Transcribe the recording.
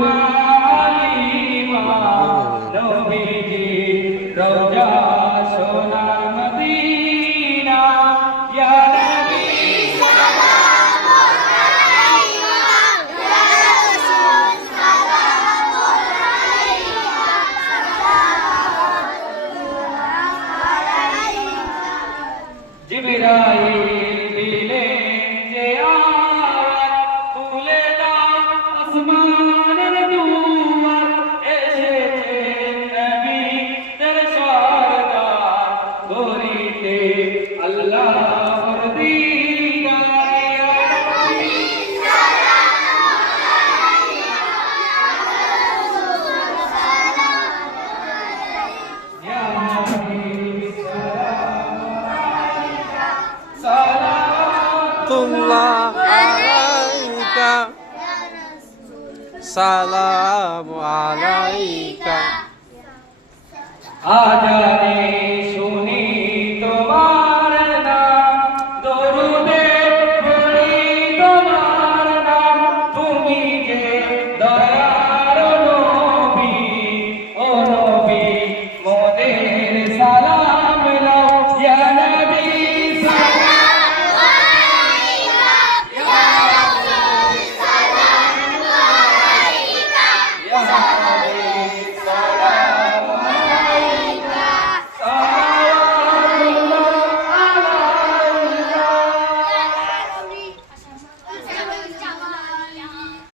হালিমা নবীজি রওজা সোনার মদিনা ইয়া নবী সালাম আলাইকা ইয়া রাসূল সালাম আলাইকা জিবরাইল দিলে যে আয়াত তুলে দাও আসমানের দুয়ার এসেছে নবী তের সরদার গরিতে আল্লাহর দিদার ইয়া নবী সালাম আলাইকা ইয়া নবী Salatullah alaika, salamu alaika. আজানে শুনি তোমার নাম দরুদে পড়ি তোমার নাম তুমি যে দয়ার নবী ও নবী মোদের সালাম লাও ইয়া নবী সালাম আলাইকা ইয়া রাসূল সালাম আলাইকা ইয়া